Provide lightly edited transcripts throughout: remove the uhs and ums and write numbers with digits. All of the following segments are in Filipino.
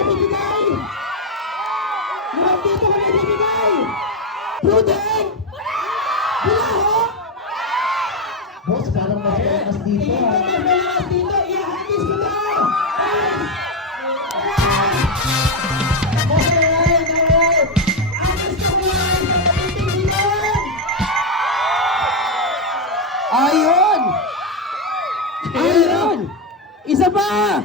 ibibigay? Yung dito ko na ibibigay? Prudent! Wala ho? Boss, parang mas malakas dito. Hindi ko mas malakas dito. Ihagis ko na! Ayun! Ayun! Isa pa!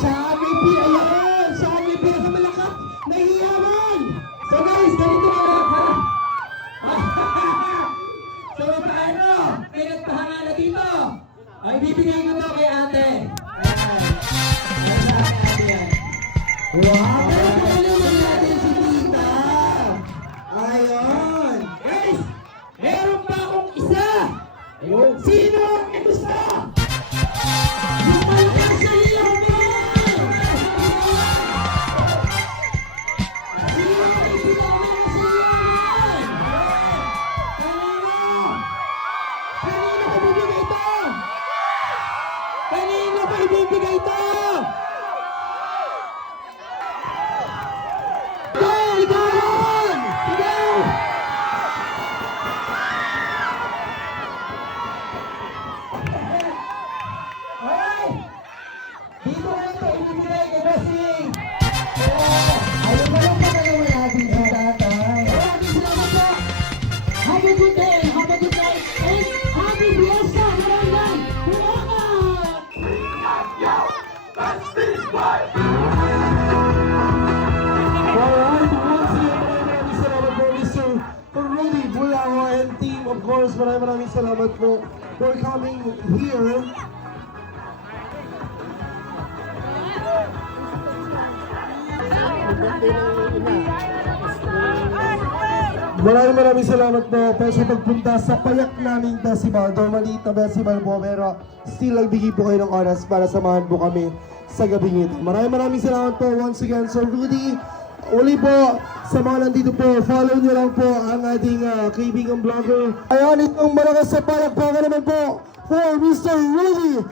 Sabi P, ayun! Sabi P, sa malakas! Nahihiyaman! So guys, ganito na lang ha! So paano? May nagpahanga na dito! Ay, bibigay ko to kay ate! Wow! Pero naman natin si tita! Ayun! Guys! Meron pa akong isa! Ayun! Sino ang gusto? Yung malakas na hiyaw mo! Sino ang ibigay mo ng siyawan? Kanino? Kanino ko bibigay ito? Kanino ko ibibigay ito? Go! Ikaw yun! Ikaw! Hoy! Dito ko ito ibibigay kay Bossing! Oo! Ayun na lang pagkagawa natin si tatay. Maraming salamat po! Have a good day and have a good night and happy Fiesta! Maraming salamat! Alright, once again, maraming salamat po, Mr. Rudy Bulao and team. Of course, maraming salamat po for coming here. Maraming salamat po sa pagpunta sa payak naming festival. Though maliit na festival po, pero still nagbigay po kayo ng oras para samahan po kami sa gabing ito. Maraming salamat po once again, Sir Rudy. Uli po, sa mga nandito po, follow nyo lang po ang ating kaibigang vlogger. Ayan, itong malakas sa palakpakan naman po for Mr. Rudy